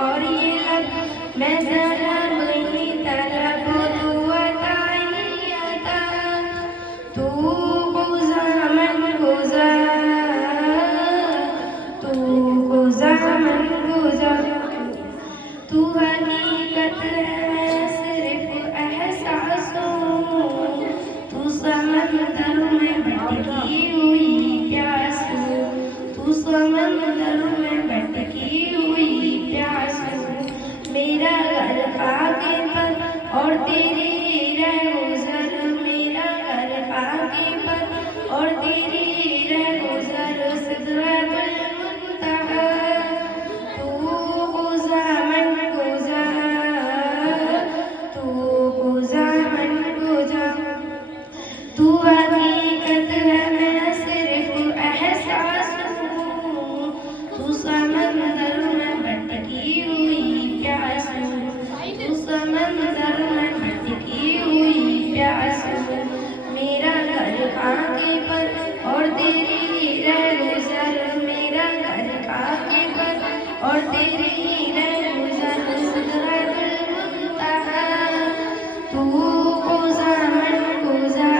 और ये लब मैं जरा नहीं तलब तू अताई अता तू गुज़ा मन गुज़ा तू गुज़ा मन गुज़ा तू हकीकत है सिर्फ एहसास हूँ तू समंदर में भटकी हुई प्यास हूँ तू समंदर में भटकी हुई प्यास हूँ मेरा घर आगे पर और तेरी रहगुज़र मेरा घर आगे पर और तेरी रहगुज़र सिदरतुल मुंतहा तू गुज़ा मन गुज़ा तू गुज़ा मन गुज़ा तू हकीकत है मैं सिर्फ एहसास हूँ तू समंदर में भटकी हुई प्यास हूँ तू समंदर में भटकी हुई प्यास हूँ मेरा घर आगे पर और तेरी रहगुज़र मेरा घर आगे पर और तेरी रहगुज़र सिदरतुल मुंतहा तू गुज़ा मन गुज़ा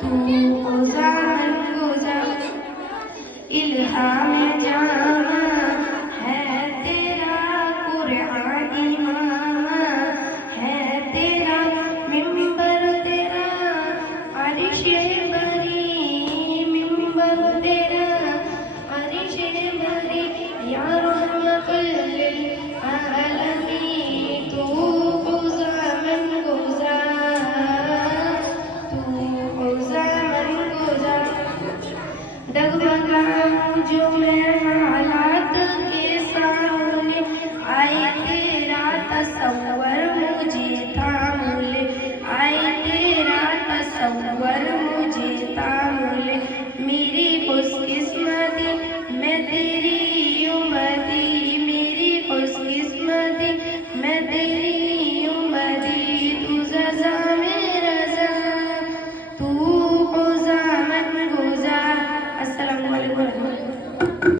तू गुज़ा मन गुज़ा इल्हाम जामा है तेरा कुरान इमाम है तेरा मिंबर तेरा अर्श बरी मिंबर तेरा अर्श बरी या रहमतुल लिल आलमीन तू गुज़ा मन गुज़ा तू गुज़ा मन गुज़ा डगमगाऊं जो मैं